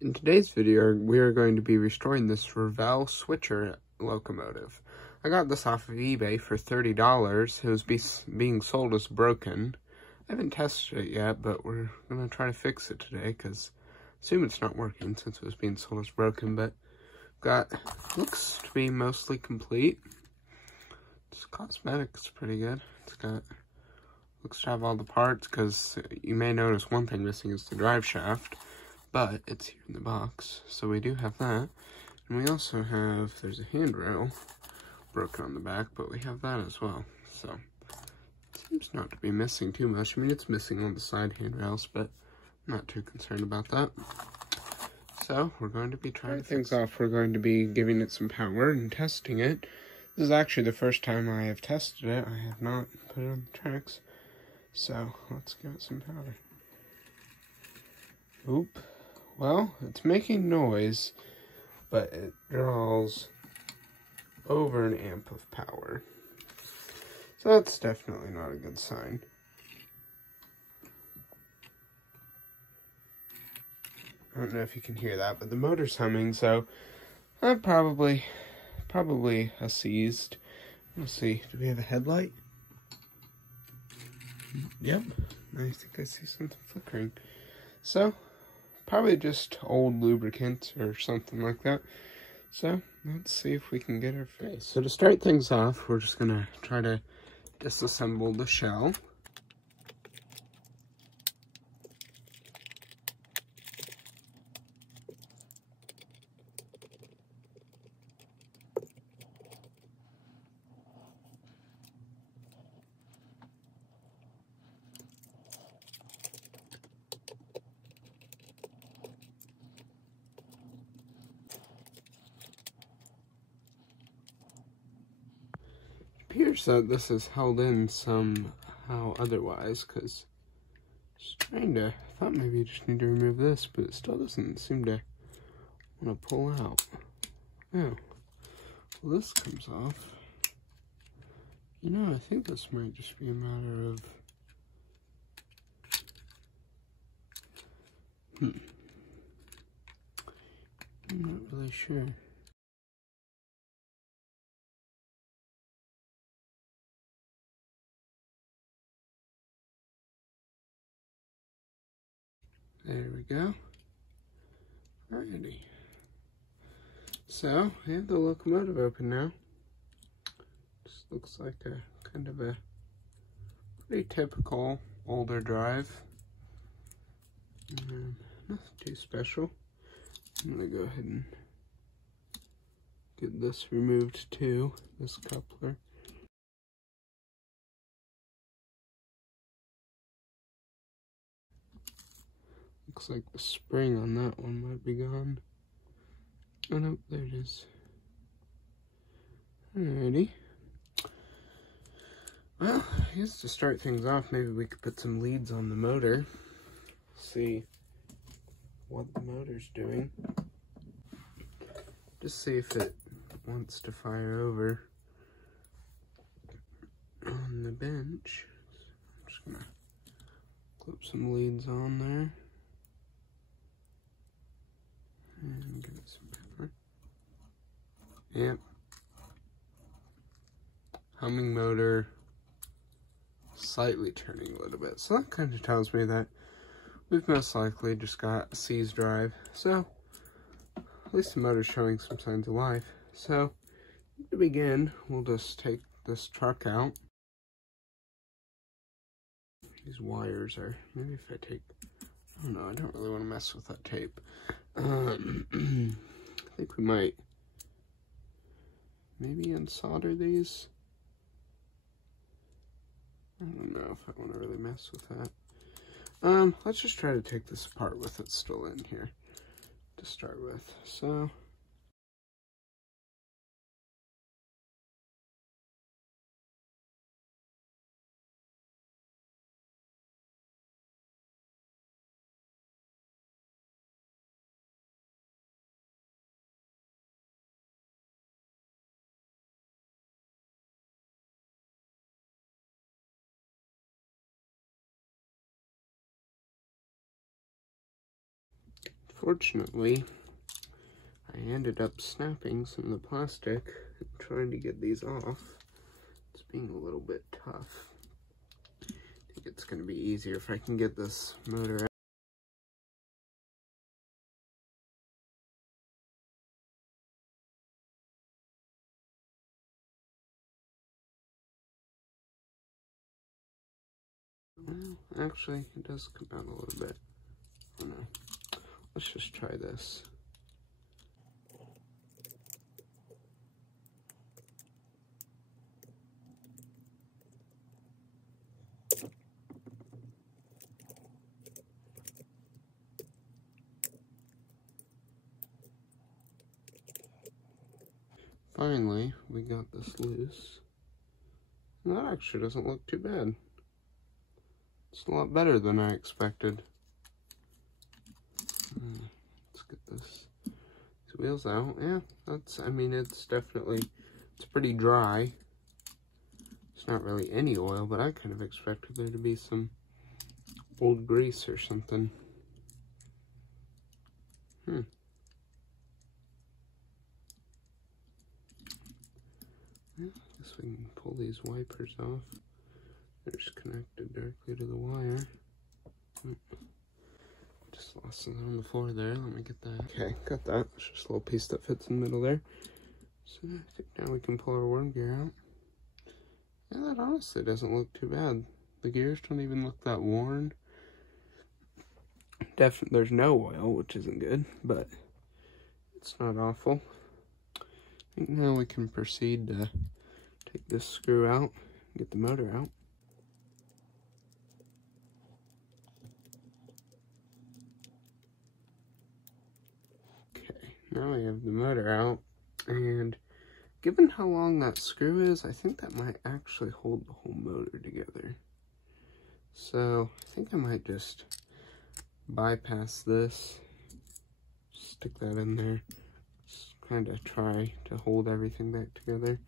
In today's video, we are going to be restoring this Revell switcher locomotive. I got this off of eBay for $30. It was being sold as broken. I haven't tested it yet, but we're going to try to fix it today because I assume it's not working since it was being sold as broken, but looks to be mostly complete. It's cosmetics pretty good. Looks to have all the parts because you may notice one thing missing is the drive shaft. But it's here in the box, so we do have that. And we also have, there's a handrail broken on the back, but we have that as well. So, it seems not to be missing too much. I mean, it's missing on the side handrails, but I'm not too concerned about that. So, we're going to be trying things off. We're going to be giving it some power and testing it. This is actually the first time I have tested it. I have not put it on the tracks. So, let's give it some power. Oop. Well, it's making noise, but it draws over an amp of power. So that's definitely not a good sign. I don't know if you can hear that, but the motor's humming, so probably a seized. Let's see, do we have a headlight? Yep, I think I see something flickering. So, probably just old lubricant or something like that. So, let's see if we can get her fixed. So to start things off, we're just going to try to disassemble the shell. Appears that this is held in somehow otherwise, because I thought maybe you just need to remove this, but it still doesn't seem to want to pull out. Oh, well, this comes off. You know, I think this might just be a matter of I'm not really sure. There we go. Alrighty. So, we have the locomotive open now. Just looks like a kind of a pretty typical older drive. Nothing too special. I'm gonna go ahead and get this removed too, this coupler. Looks like the spring on that one might be gone. Oh no, there it is. Alrighty. Well, I guess to start things off, maybe we could put some leads on the motor. See what the motor's doing. Just see if it wants to fire over on the bench. I'm just gonna clip some leads on there. And give it some pepper. Yep. Humming motor, slightly turning a little bit. So that kind of tells me that we've most likely just got a seized drive. So, at least the motor's showing some signs of life. So, to begin, we'll just take this truck out. These wires are, maybe if I take, I don't know, I don't really want to mess with that tape. I think we might maybe unsolder these. I don't know if I want to really mess with that. Let's just try to take this apart with it still in here to start with. So, Unfortunately, I ended up snapping some of the plastic and trying to get these off. It's being a little bit tough. I think it's going to be easier if I can get this motor out. Well, actually, it does come out a little bit. Oh no. Let's just try this. Finally, we got this loose. And that actually doesn't look too bad. It's a lot better than I expected. Let's get these wheels out. Yeah, I mean, it's pretty dry. It's not really any oil, but I kind of expected there to be some old grease or something. Yeah, I guess we can pull these wipers off. They're just connected directly to the wire. Just lost something on the floor there. Let me get that. Okay, got that. It's just a little piece that fits in the middle there. So I think now we can pull our worm gear out. Yeah, that honestly doesn't look too bad. The gears don't even look that worn. Definitely, there's no oil, which isn't good, but it's not awful. I think now we can proceed to take this screw out, get the motor out. Okay, now we have the motor out, and given how long that screw is, I think that might actually hold the whole motor together. So I think I might just bypass this, stick that in there, just kind of try to hold everything back together.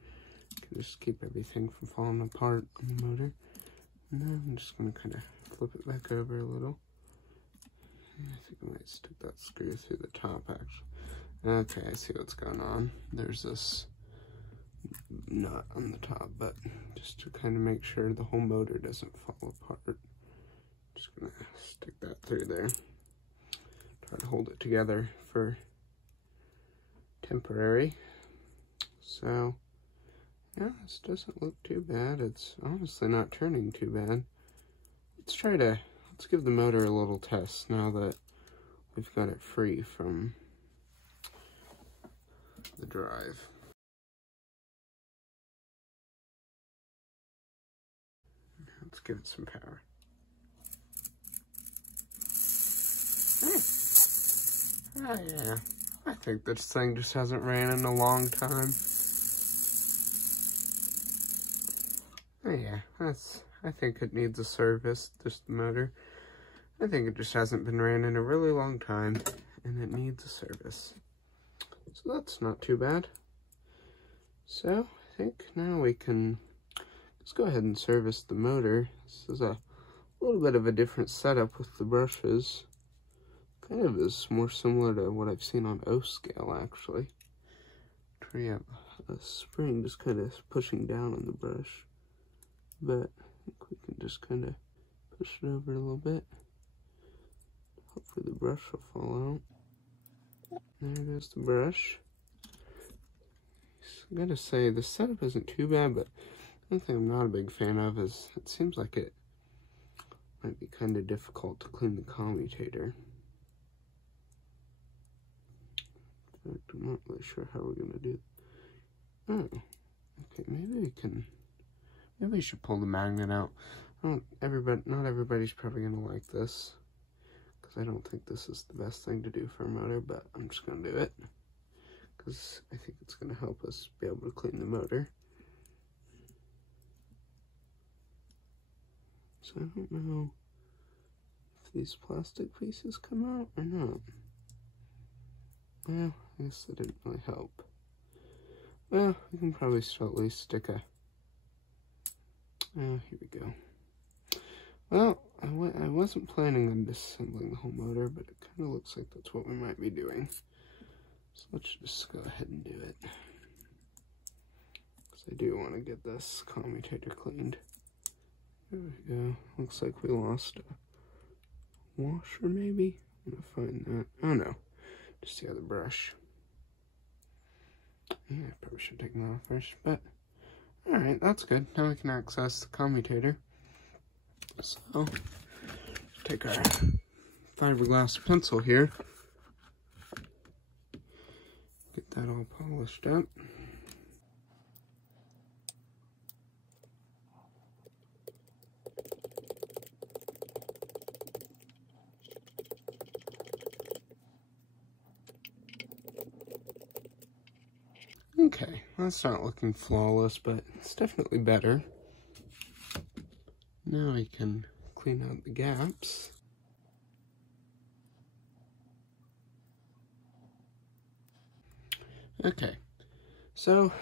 Can just keep everything from falling apart on the motor. And then I'm just going to kind of flip it back over a little. I think I might stick that screw through the top, actually. Okay, I see what's going on. There's this nut on the top, but just to kind of make sure the whole motor doesn't fall apart. Just gonna stick that through there. Try to hold it together for temporary. So, yeah, this doesn't look too bad. It's honestly not turning too bad. Let's give the motor a little test now that we've got it free from the drive. Let's give it some power. Oh yeah, I think this thing just hasn't ran in a long time. Oh yeah, I think it needs a service, just the motor. I think it just hasn't been ran in a really long time, and it needs a service. So that's not too bad. So I think now we can just go ahead and service the motor. This is a little bit of a different setup with the brushes. Kind of is more similar to what I've seen on O-scale, actually. Where you have a spring just kind of pushing down on the brush. But I think we can just kind of push it over a little bit. Hopefully the brush will fall out. There goes the brush. I gotta say, the setup isn't too bad, but one thing I'm not a big fan of is it seems like it might be kind of difficult to clean the commutator. In fact, I'm not really sure how we're gonna do it. Oh, okay, maybe we should pull the magnet out. Not everybody's probably gonna like this, because I don't think this is the best thing to do for a motor, but I'm just gonna do it, because I think it's gonna help us be able to clean the motor. So I don't know if these plastic pieces come out or not. Well, I guess that didn't really help. Well, we can probably still at least stick a... here we go. Well, I wasn't planning on disassembling the whole motor, but it kind of looks like that's what we might be doing. So let's just go ahead and do it. Because I do want to get this commutator cleaned. There we go. Looks like we lost a washer, maybe? I'm going to find that. Oh no, just the other brush. Yeah, I probably should take that off first, but alright, that's good. Now we can access the commutator. So, take our fiberglass pencil here, get that all polished up. Okay, that's not looking flawless, but it's definitely better. Now we can clean out the gaps. Okay, so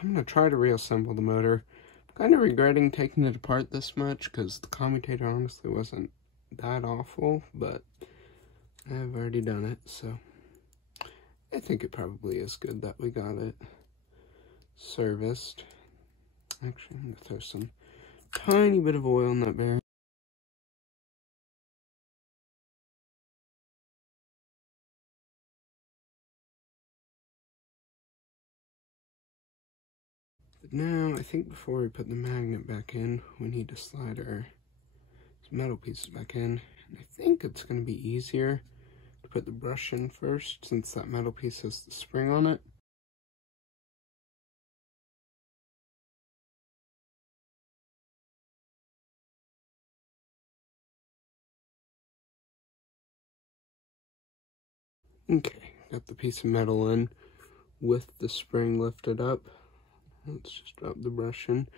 I'm going to try to reassemble the motor. I'm kind of regretting taking it apart this much because the commutator honestly wasn't that awful, but I've already done it, so I think it probably is good that we got it serviced. Actually, I'm going to throw some tiny bit of oil in that bearing. But now, I think before we put the magnet back in, we need to slide our metal pieces back in. And I think it's going to be easier to put the brush in first, since that metal piece has the spring on it. Okay, got the piece of metal in with the spring lifted up. Let's just drop the brush in.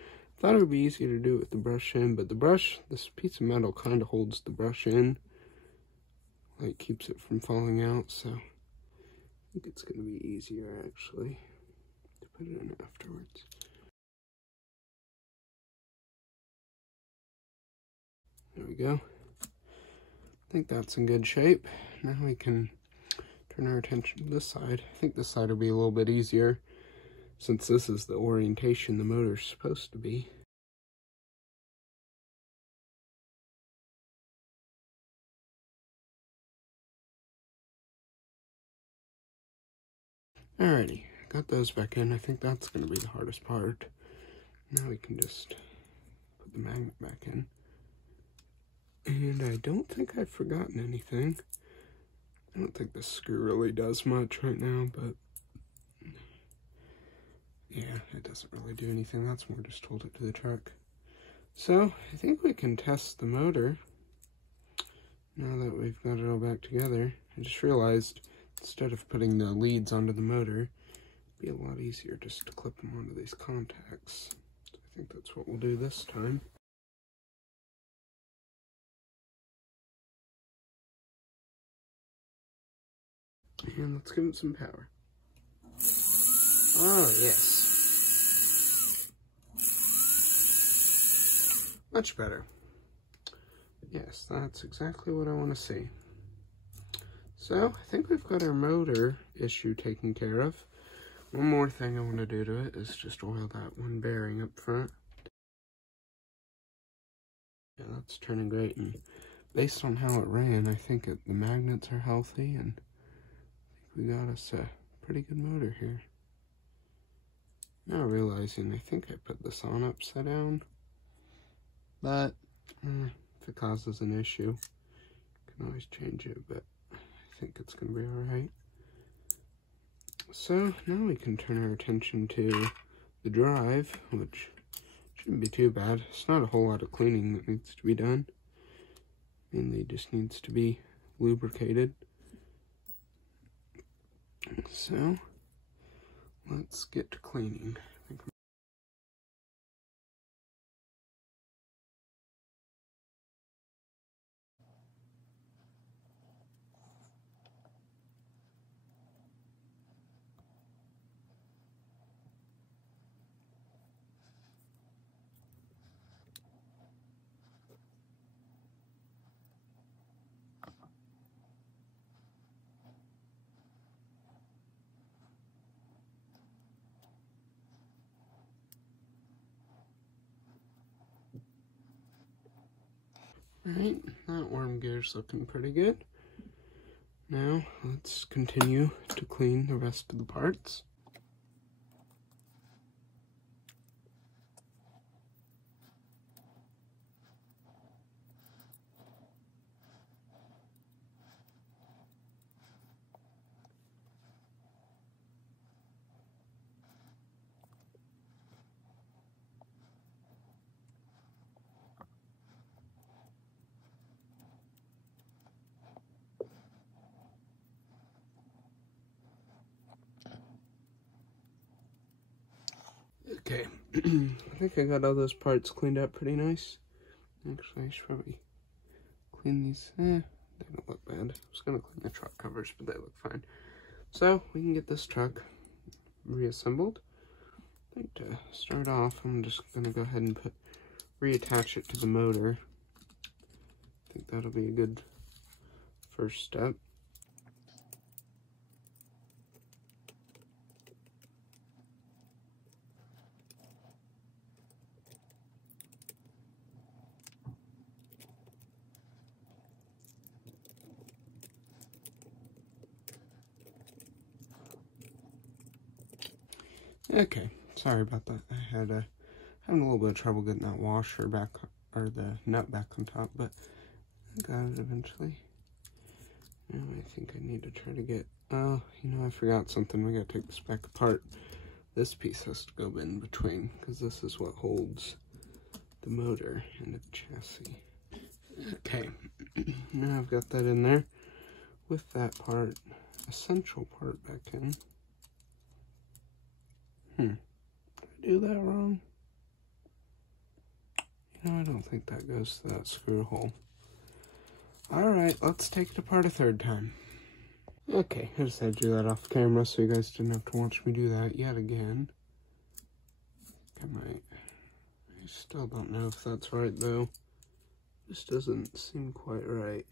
Thought it would be easier to do it with the brush in, but the brush, this piece of metal kind of holds the brush in. Like, keeps it from falling out, so I think it's going to be easier, actually, to put it in afterwards. There we go. I think that's in good shape. Now we can turn our attention to this side. I think this side will be a little bit easier, since this is the orientation the motor's supposed to be. Alrighty, got those back in. I think that's going to be the hardest part. Now we can just put the magnet back in. And I don't think I've forgotten anything. I don't think this screw really does much right now, but yeah, it doesn't really do anything. That's more just hold it to the truck. So, I think we can test the motor now that we've got it all back together. I just realized, instead of putting the leads onto the motor, it'd be a lot easier just to clip them onto these contacts. So I think that's what we'll do this time. And let's give it some power. Oh, yes. Much better. Yes, that's exactly what I want to see. So, I think we've got our motor issue taken care of. One more thing I want to do to it is just oil that one bearing up front. Yeah, that's turning great, and based on how it ran, I think the magnets are healthy, and I think we got us a pretty good motor here. Now realizing, I think I put this on upside down, but if it causes an issue, you can always change it, but I think it's going to be alright. So now we can turn our attention to the drive, which shouldn't be too bad. It's not a whole lot of cleaning that needs to be done. Mainly just needs to be lubricated. So let's get to cleaning. Alright, that worm gear's looking pretty good. Now, let's continue to clean the rest of the parts. Okay, I think I got all those parts cleaned up pretty nice. Actually, I should probably clean these. They don't look bad. I was going to clean the truck covers, but they look fine. So, we can get this truck reassembled. I think to start off, I'm just going to go ahead and reattach it to the motor. I think that'll be a good first step. Okay, sorry about that. I had having a little bit of trouble getting that washer back, or the nut back on top, but I got it eventually. Now I think I need to try to get, oh, you know, I forgot something. We gotta take this back apart. This piece has to go in between, because this is what holds the motor and the chassis. Okay, now I've got that in there with that part, essential part back in. Did I do that wrong? You know, I don't think that goes to that screw hole. Alright, let's take it apart a third time. Okay, I just had to do that off camera so you guys didn't have to watch me do that yet again. I still don't know if that's right though. This doesn't seem quite right.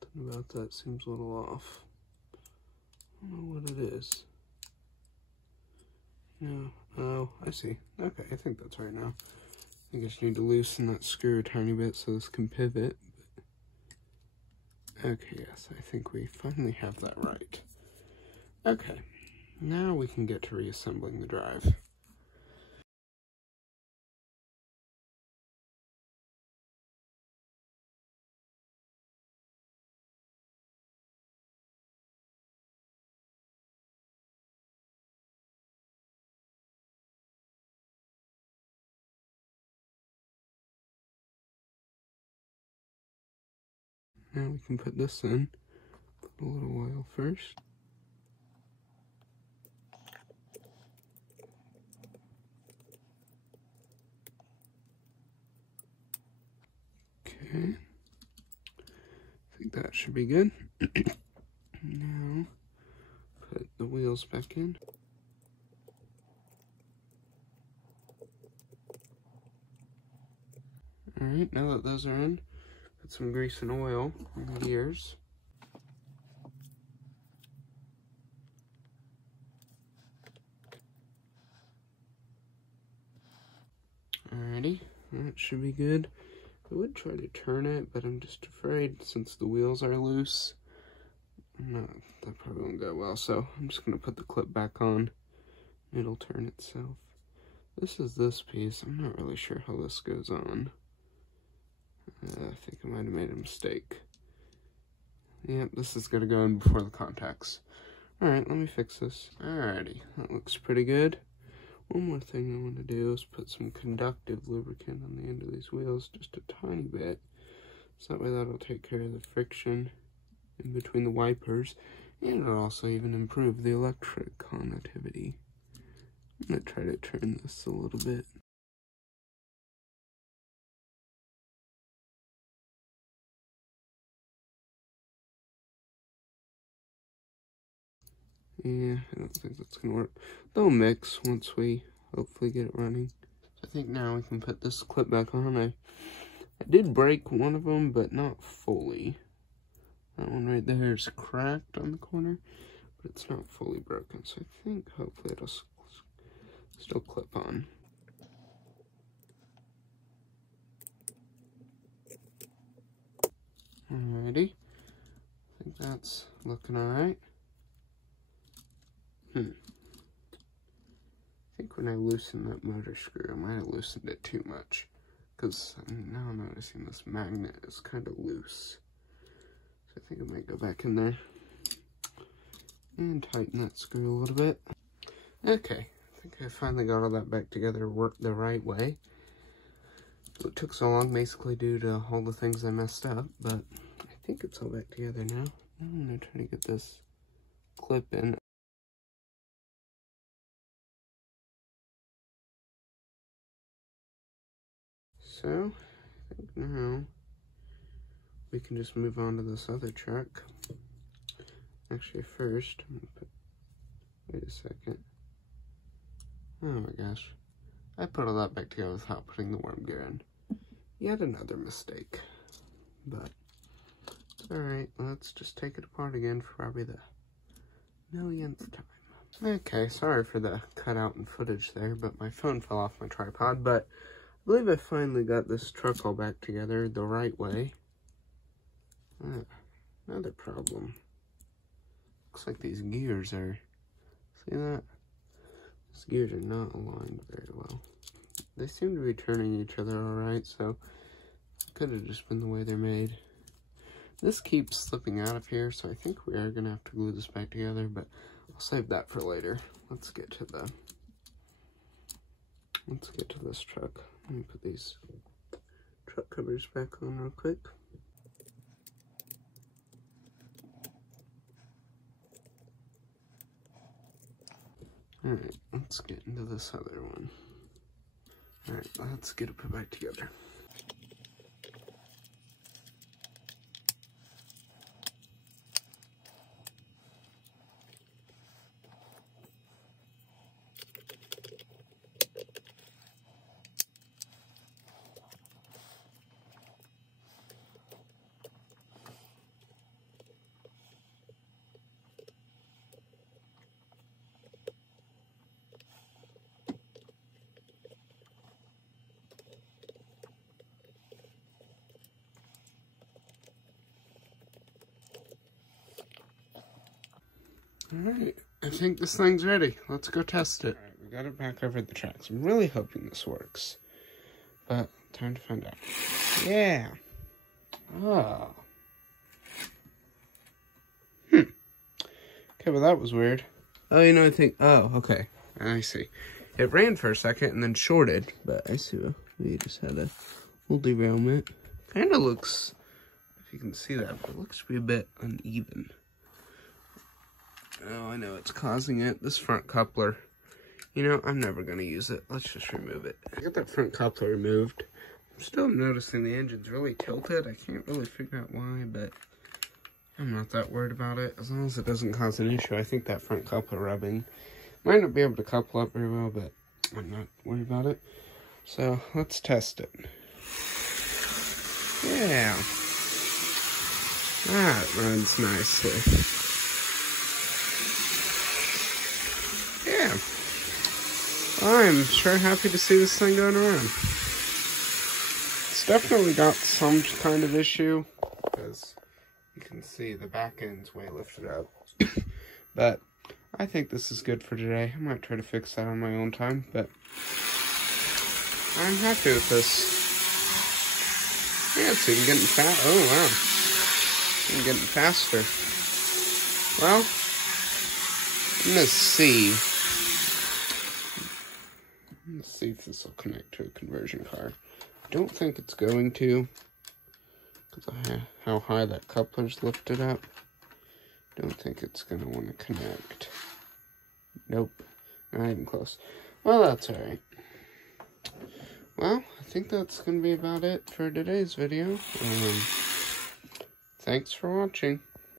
Something about that seems a little off. I don't know what it is. No, oh, I see. Okay, I think that's right now. I just need to loosen that screw a tiny bit so this can pivot. Okay, yes, I think we finally have that right. Okay, now we can get to reassembling the drive. Now we can put this in. Put a little oil first. Okay. I think that should be good. Now, put the wheels back in. Alright, now that those are in, put some grease and oil on the gears. Alrighty, that should be good. I would try to turn it, but I'm just afraid since the wheels are loose, that probably won't go well. So I'm just going to put the clip back on. It'll turn itself. This is this piece. I'm not really sure how this goes on. I think I might have made a mistake. Yep, this is going to go in before the contacts. Alright, let me fix this. Alrighty, that looks pretty good. One more thing I want to do is put some conductive lubricant on the end of these wheels, just a tiny bit. So that way that'll take care of the friction in between the wipers, and it'll also even improve the electric conductivity. I'm going to try to turn this a little bit. Yeah, I don't think that's going to work. They'll mix once we hopefully get it running. So I think now we can put this clip back on. I did break one of them, but not fully. That one right there is cracked on the corner, but it's not fully broken. So I think hopefully it'll still clip on. Alrighty. I think that's looking alright. I think when I loosened that motor screw, I might have loosened it too much. Because now I'm noticing this magnet is kind of loose. So I think I might go back in there and tighten that screw a little bit. Okay, I think I finally got all that back together, worked the right way. It took so long basically due to all the things I messed up, but I think it's all back together now. I'm going to try to get this clip in. So, I think now we can just move on to this other truck. Actually, first, I'm gonna wait a second. Oh my gosh. I put all that back together without putting the worm gear in. Yet another mistake. But, it's alright. Let's just take it apart again for probably the millionth time. Okay, sorry for the cutout in footage there, but my phone fell off my tripod. But I believe I finally got this truck all back together the right way. Another problem. Looks like these gears are, see that? These gears are not aligned very well. They seem to be turning each other alright, so it could have just been the way they're made. This keeps slipping out of here, so I think we are going to have to glue this back together, but I'll save that for later. Let's get to this truck. Let me put these truck covers back on real quick. Alright, let's get into this other one. Alright, let's get it put back together. Alright, I think this thing's ready. Let's go test it. Alright, we got it back over the tracks. I'm really hoping this works. But, time to find out. Yeah! Oh. Okay, well that was weird. Oh, you know, I think, oh, okay. I see. It ran for a second and then shorted, but I see we just had a little derailment. Kinda looks, if you can see that, but it looks to be a bit uneven. Oh, I know it's causing it. This front coupler. You know, I'm never going to use it. Let's just remove it. I got that front coupler removed. I'm still noticing the engine's really tilted. I can't really figure out why, but I'm not that worried about it. As long as it doesn't cause an issue, I think that front coupler rubbing might not be able to couple up very well, but I'm not worried about it. So, let's test it. Yeah. That runs nicely. Yeah, I'm sure happy to see this thing going around. It's definitely got some kind of issue, because you can see the back end's way lifted up. But I think this is good for today. I might try to fix that on my own time, but I'm happy with this. Yeah, it's even getting fast. Oh, wow. Even getting faster. Well, I'm going to see. Let's see if this will connect to a conversion car. I don't think it's going to, because of how high that coupler's lifted up. Don't think it's going to want to connect. Nope, not even close. Well, that's alright. Well, I think that's going to be about it for today's video. Thanks for watching.